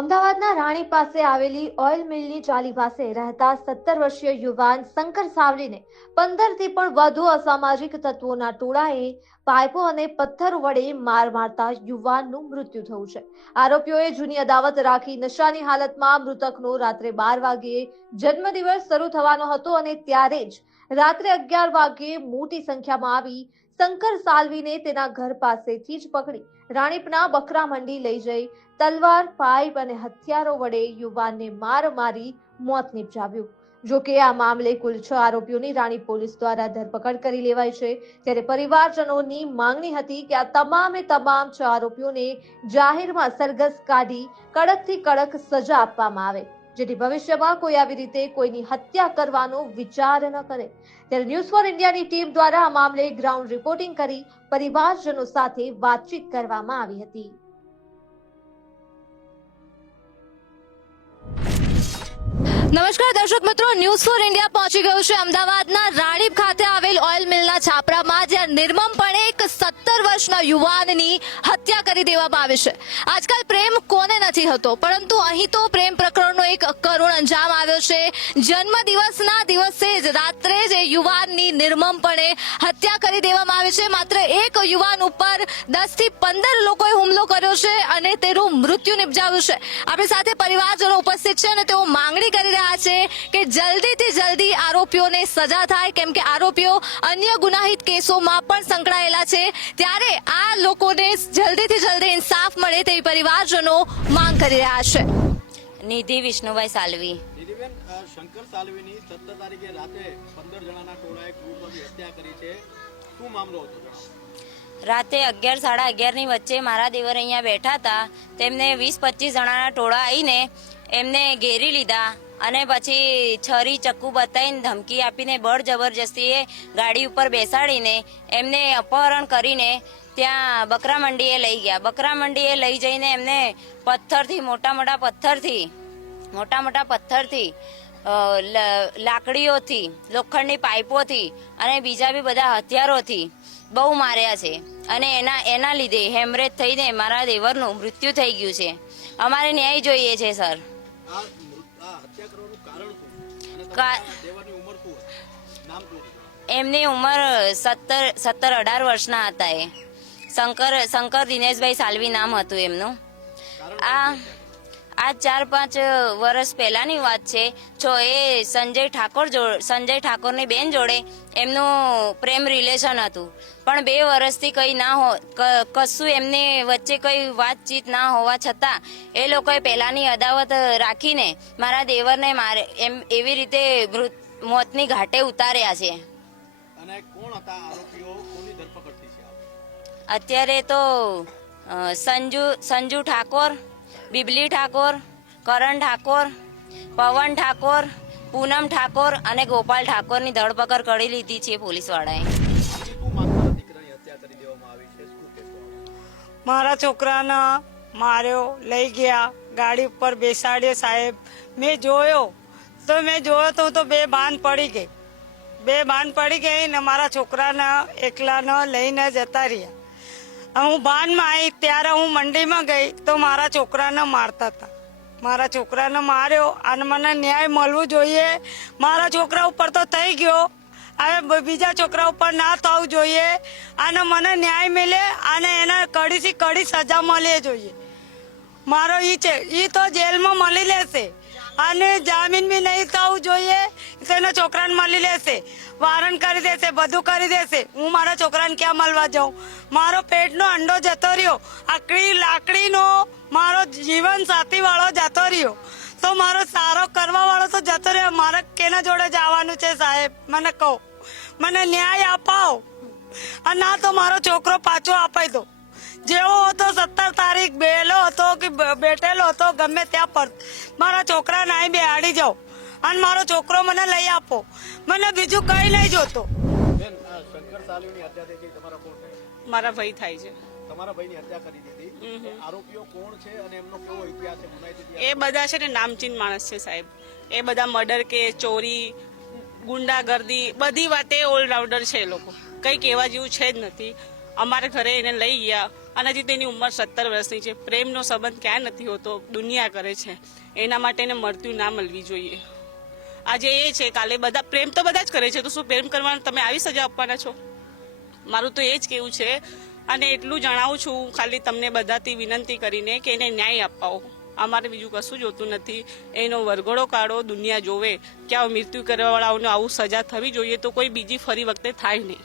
અમદાવાદના રાણી પાસે આવેલી ઓઇલ મિલની ચાલી પાસે રહેતા 17 વર્ષીય યુવાન શંકર સાવલીને 15થી પણ વધુ અસામાજિક તત્વોના ટોળાએ પાઇપો અને પથ્થર વડે માર મારતા યુવાનનું મૃત્યુ થયું છે। આરોપીઓએ જૂની અદાવત રાખી નશાની હાલતમાં મૃતકનો રાત્રે 12 વાગ્યે જન્મદિવસ શરૂ થવાનો હતો અને ત્યારે જ રાત્રે 11 વાગ્યે મોટી સંખ્યામાં આવી શંકર સાલ્વીને તેના ઘર પાસેથી જ પકડી રાણીપના બકરા મંડી લઈ જઈ તલવાર, પાઇપ અને હથિયારો વડે યુવાનને માર મારી મોત નિપજાવ્યું। જો કે આ મામલે કુલ 6 આરોપીઓની રાણી પોલીસ દ્વારા ધરપકડ કરી લેવાઈ છે। ત્યારે પરિવારજનોની માંગણી હતી કે આ તમામ 6 આરોપીઓને જાહેરમાં સરઘસ કાઢી કડકથી કડક સજા આપવામાં આવે, જેથી ભવિષ્યમાં કોઈ આવી રીતે કોઈની હત્યા કરવાનો વિચાર ન કરે। ત્યારે ન્યૂઝ ફોર ઇન્ડિયાની ટીમ દ્વારા આ મામલે ગ્રાઉન્ડ રિપોર્ટિંગ કરી પરિવારજનો સાથે વાતચીત કરવામાં આવી હતી। નમસ્કાર દર્શક મિત્રો, ન્યૂઝ ફોર ઇન્ડિયા પહોંચી ગયું છે અમદાવાદના રાણીપ ખાતે આવેલ ઓઇલ મિલના છાપરામાં, જ્યાં નિર્મમપણે એક 17 વર્ષના યુવાનની હત્યા કરી દેવામાં આવી છે। આજકાલ પ્રેમ કોને નથી હતો, પરંતુ અહીં તો પ્રેમ પ્રકરણનો એક કરુણ અંજામ આવ્યો છે। જન્મદિવસના દિવસે જ રાત્રે જ યુવાનની નિર્મમપણે હત્યા કરી દેવામાં આવી છે। માત્ર એક યુવાન ઉપર 10 થી 15 લોકોએ હુમલો કર્યો છે અને તેનું મૃત્યુ નિપજાવ્યું છે। આપણી સાથે પરિવારજનો ઉપસ્થિત છે અને તેઓ માંગણી કરી રહ્યા છે કે જલ્દીથી જલ્દી આરોપીઓને સજા થાય, કેમ કે આરોપીઓ અન્ય ગુનાહિત કેસોમાં પણ સંકળાયેલા છે। ત્યારે આ લોકોને જલ્દીથી જલ્દી ઇન્સાફ મળે તેવી પરિવારજનો માંગ કરી રહ્યા છે। નિધિ વિષ્ણુભાઈ સાલવી। નિધિબેન, શંકર સાલવીની 17 તારીખે રાતે 15 જણાના ટોળાએ ક્રૂરથી હત્યા કરી છે, શું મામલો હતો? રાતે 11 સાડા 11 ની વચ્ચે મારા દેવર અહીંયા બેઠા હતા। તેમને 20-25 જણાના ટોળા આવીને એમને ઘેરી લીધા અને પછી છરી ચક્કુ બતાવીને ધમકી આપીને બળ જબરજસ્તીએ ગાડી ઉપર બેસાડીને એમને અપહરણ કરીને ત્યાં બકરા મંડીએ લઈ ગયા। બકરા મંડીએ લઈ જઈને એમને પથ્થરથી મોટા મોટા પથ્થરથી લાકડીઓથી, લોખંડની પાઇપોથી અને બીજા બી બધા હથિયારોથી બહુ માર્યા છે અને એના લીધે હેમરેજ થઈને મારા દેવરનું મૃત્યુ થઈ ગયું છે। અમારે ન્યાય જોઈએ છે સર। એમની ઉંમર 17-18 વર્ષના હતા। એ શંકર દિનેશભાઈ સાલવી નામ હતું એમનું। આ 4-5 વર્ષ પહેલાની વાત છે। એ સંજય ઠાકોરની બેન જોડે એમનું પ્રેમ રિલેશન હતું, પણ 2 વર્ષથી કંઈ કશું એમની વચ્ચે કંઈ વાતચીત ના હોવા છતાં એ લોકોએ પહેલાની અદાવત રાખીને મારા દેવરને એવી રીતે મોતની ઘાટે ઉતાર્યા છે। અને કોણ હતા આરોપીઓ, કોની ધરપકડ થઈ છે? અત્યારે તો સંજુ ઠાકોર, બિબલી ઠાકોર, કરણ ઠાકોર, પવન ઠાકોર, પૂનમ ઠાકોર અને ગોપાલ ઠાકોરની ધરપકડ કરી લીધી છે પોલીસવાળાએ। મારા છોકરાને માર્યો, લઈ ગયા, ગાડી ઉપર બેસાડ્યો સાહેબ। મેં જોયો તો 2 બાંધ પડી ગઈ ને મારા છોકરાને એકલાને લઈને જતા રહ્યા। હું બાંધમાં આવી ત્યારે હું મંડીમાં ગઈ તો મારા છોકરાને મારતા હતા। મારા છોકરાને માર્યો અને મને ન્યાય મળવું જોઈએ। મારા છોકરા ઉપર તો થઈ ગયો, હવે બીજા છોકરા ઉપર ના થવું જોઈએ અને મને ન્યાય મળે અને એને કડીથી કડી સજા મળવી જોઈએ। મારો ઈ છે, ઈ તો જેલમાં મળી લેશે અને જામીન બી નહીં થવું જોઈએ, તેના છોકરાને મળી લેશે, વારણ કરી દેશે, બધું કરી દેશે। હું મારા છોકરાને ક્યાં મળવા જાઉં? મારો પેટનો અંડો જતો રહ્યો, આકડી લાકડીનો મારો જીવન સાથી વાળો જતો રહ્યો, તો મારો સારો કરવા વાળો તો જતો રહ્યો। મારે કેના જોડે જવાનું છે સાહેબ? મને કહો, મને ન્યાય અપાવો અને ના તો મારો છોકરો પાછો અપાઈ દો। જેવો હતો 17 તારીખ બેલો હતો કે બેઠેલો હતો ગમે ત્યાં પર મારા છોકરાને અહીં બેહાડી જાઓ અને મારો છોકરો મને લઈ આપો, મને બીજું કઈ નહીં જોતો। શંકર સાલવીની હત્યા થઈ ગઈ, તમારા કોણ થાય? મારા ભાઈ થાય છે। તમારા ભાઈની હત્યા કરી દીધી, આરોપીઓ કોણ છે અને એમનો કેવો ઇતિહાસ છે, ગુનાહિત ઇતિહાસ? એ બધા છે ને નામચીન માણસ છે સાહેબ। એ બધા મર્ડર કેસ, ચોરી, ગુંડાગર્દી, બધી વાતે ઓલરાઉન્ડર છે। એ લોકો કંઈ કહેવા જેવું છે જ નથી। અમારે ઘરે એને લઈ ગયા અને હજી તેની ઉંમર 17 વર્ષની છે. પ્રેમનો સંબંધ ક્યાં નથી હોતો, દુનિયા કરે છે. એના માટે એને મૃત્યુ ના મળવી જોઈએ. આજે એ છે, કાલે બધા પ્રેમ તો બધા જ કરે છે, તો શું પ્રેમ કરવાનું તમે આવી સજા આપવાના છો? મારું તો એ જ કહેવું છે. અને એટલું જણાવું છું ખાલી તમને બધાથી વિનંતી કરીને કે એને ન્યાય અપાવો. અમારે બીજું કશું જોતું નથી. એનો વરઘોડો કાઢો, દુનિયા જોવે કે આ મૃત્યુ કરવાવાળાઓને આવું સજા થવી જોઈએ, તો કોઈ બીજી ફરી વખતે થાય નહીં.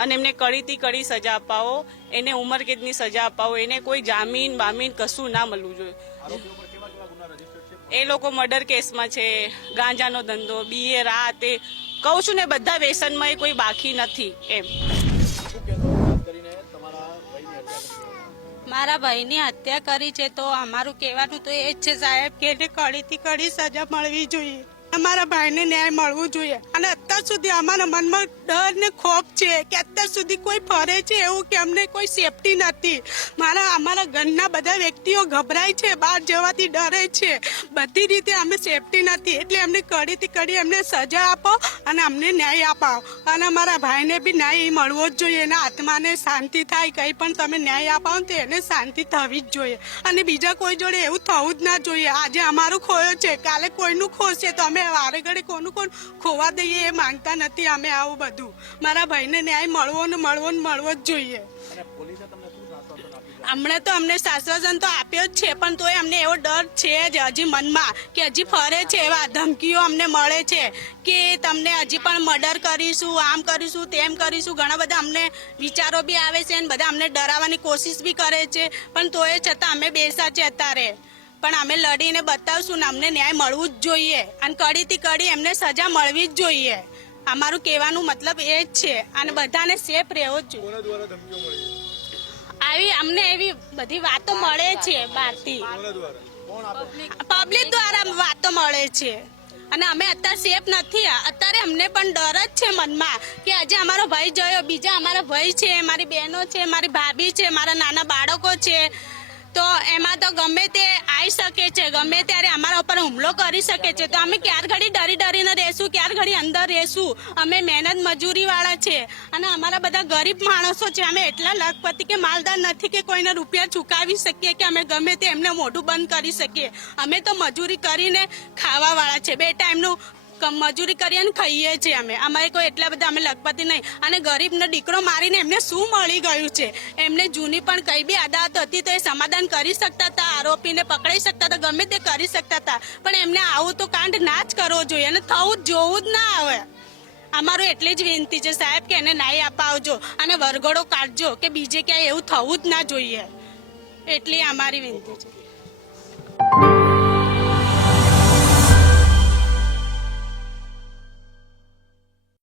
અને એમને કડીથી કડી સજા અપાવો, એને ઉંમરકેદની સજા અપાવો, એને કોઈ જામીન બામીન કશું ના મળવું જોઈએ. આરોપીઓ પર કેવા કેવા ગુના રજીસ્ટર છે? એ લોકો મર્ડર કેસમાં છે, ગાંજાનો ધંધો, બીએ રાત, એ કહું છું ને બધા વ્યસનમાં એ કોઈ બાકી નથી એમ. શું કહેશો ખાસ કરીને તમારા ભાઈની હત્યા કરી? મારા ભાઈની હત્યા કરી છે તો અમારું કહેવાનું તો એ જ છે સાહેબ કે એને કડીથી કડી સજા મળવી જોઈએ. અમારા ભાઈને ન્યાય મળવું જોઈએ. અને અત્યાર સુધી અમારા મનમાં ડર ને ખોફ છે કે અત્યાર સુધી કોઈ ફરે છે એવું કે અમને કોઈ સેફટી નથી. અમારા ઘરના બધા વ્યક્તિઓ ગભરાય છે, બહાર જવાથી ડરે છે, બધી રીતે અમે સેફટી નથી. એટલે અમને કડીથી કડી અમને સજા આપો અને અમને ન્યાય અપાવો. અને અમારા ભાઈને બી ન્યાય મળવો જ જોઈએ. એના આત્માને શાંતિ થાય, કંઈ પણ તમે ન્યાય અપાવો તો એને શાંતિ થવી જ જોઈએ. અને બીજા કોઈ જોડે એવું થવું જ ના જોઈએ. આજે અમારું ખોયો છે, કાલે કોઈનું ખોશે તો અમે વારે ઘડી કોનું ખોવા દઈએ એ માંગતા નથી અમે. આવું બધું મારા ભાઈને ન્યાય મળવો જ જોઈએ. અને પોલીસે તમને શું આશ્વાસન આપ્યું? હમણાં તો અમને આશ્વાસન તો આપ્યો જ છે, પણ તોય અમને એવો ડર છે જ હજી મનમાં કે હજી ફરે છે, એવા ધમકીઓ અમને મળે છે કે તમને હજી પણ મર્ડર કરીશું, આમ કરીશું, તેમ કરીશું. ઘણા બધા અમને વિચારો બી આવે છે અને બધા અમને ડરાવવાની કોશિશ બી કરે છે, પણ તોય છતાં અમે બેસા છે અત્યારે. પણ અમે લડીને બતાવશું ને અમને ન્યાય મળવું જ જોઈએ. અને કડીથી કડી એમને સજા મળવી જ જોઈએ. અમારું કહેવાનું મતલબ એ જ છે. અને બધાને સેફ રહેવો જ જોઈએ. કોના દ્વારા ધમકીઓ મળી? અમને એવી બધી વાતો મળે છે બહારથી, કોના દ્વારા? કોણ આપે? પબ્લિક દ્વારા વાતો મળે છે. અને અમે અત્યારે સેફ નથી. અત્યારે અમને પણ ડર જ છે મનમાં કે આજે અમારો ભાઈ જોયો, બીજા અમારા ભાઈ છે, મારી બહેનો છે, મારી ભાભી છે, મારા નાના બાળકો છે. તો એમાં તો ગમે તે આવી શકે છે, ગમે ત્યારે અમારા ઉપર હુમલો કરી શકે છે. તો અમે ક્યાર ઘડી ડરીને રહેશું, ક્યાર ઘડી અંદર રહેશું? અમે મહેનત મજૂરી વાળા છે અને અમારા બધા ગરીબ માણસો છે. અમે એટલા લખપતિ કે માલદાર નથી કે કોઈને રૂપિયા ચૂકવી શકીએ કે અમે ગમે તે એમને મોઢું બંધ કરી શકીએ. અમે તો મજૂરી કરીને ખાવા વાળા છે. 2 ટાઈમનું મજૂરી કરીને ખાઈએ છીએ અમે. અમારે કોઈ એટલા બધા અમે લખપતિ નહીં. અને ગરીબનો દીકરો મારીને એમને શું મળી ગયું છે? એમને જૂની પણ કઈ બી અદાલત હતી તો એ સમાધાન કરી શકતા હતા, આરોપીને પકડી શકતા હતા, ગમે તે કરી શકતા હતા. પણ એમને આવું તો કાંડ ના જ કરવો જોઈએ અને થવું જ જોવું જ ના આવે. અમારું એટલી જ વિનંતી છે સાહેબ કે એને ન્યાય અપાવજો અને વરઘોડો કાઢજો કે બીજે ક્યાંય એવું થવું જ ના જોઈએ. એટલી અમારી વિનંતી છે.